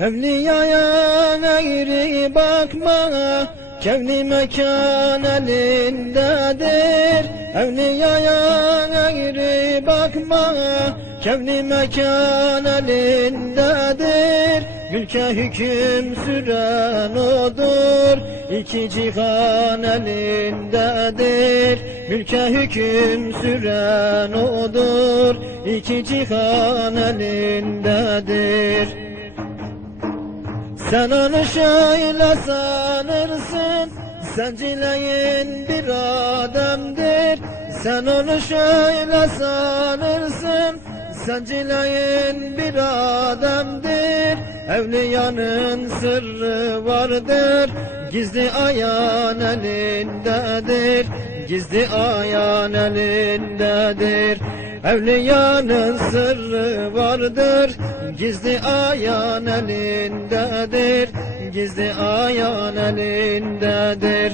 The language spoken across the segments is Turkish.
Evliyaya eğri bakma Kevni mekan elindedir. Evliyaya eğri bakma Kevni mekan elindedir. Mülke hüküm süren odur İki cihan elindedir. Mülke hüküm süren odur İki cihan elindedir sen onu şöyle sanırsın Sencileyin bir adamdır. Sen onu şöyle sanırsın Sencileyin bir adamdır. Evliyanın sırrı vardır Gizli ayağın elindedir. Gizli ayağın elindedir Evliyanın sırrı vardır Gizli ayağın elindedir Gizli ayağın elindedir.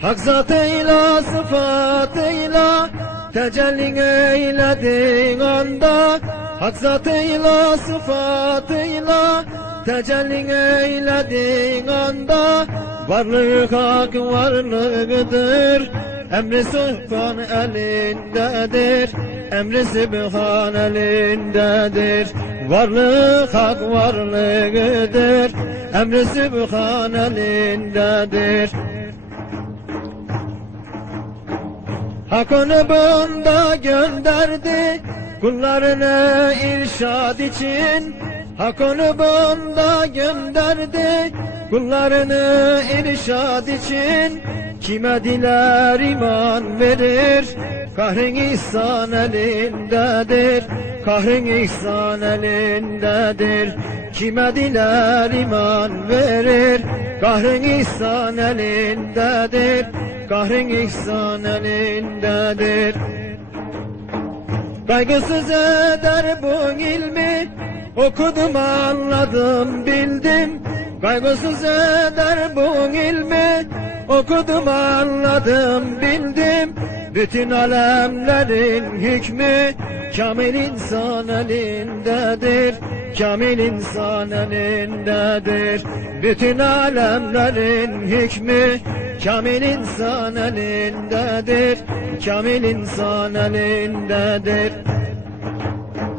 Hak zatıyla sıfatıyla Tecelli eylediğin anda. Hak zatıyla sıfatıyla Tecelli eylediğin anda. Varlık hak varlığıdır Emri Sübhan elindedir Emri Sübhan elindedir. Varlık hak varlığıdır Emri Sübhan elindedir. Hak onu bunda gönderdi Kullarını irşad için. Hak onu bunda gönderdi Kullarını irşad için Kime diler iman verir? Kahrin ihsan elindedir. Kahrin ihsan elindedir. Kime diler iman verir? Kahrin ihsan elindedir. Kahrin ihsan elindedir. Kaygısız eder bu ilmi. Okudum anladım bildim. Kaygısız eder bu ilmi Okudum anladım bildim. Bütün alemlerin hükmü Kamil insan elindedir. Kamil insan elindedir. Bütün alemlerin hükmü Kamil insan elindedir. Kamil insan elindedir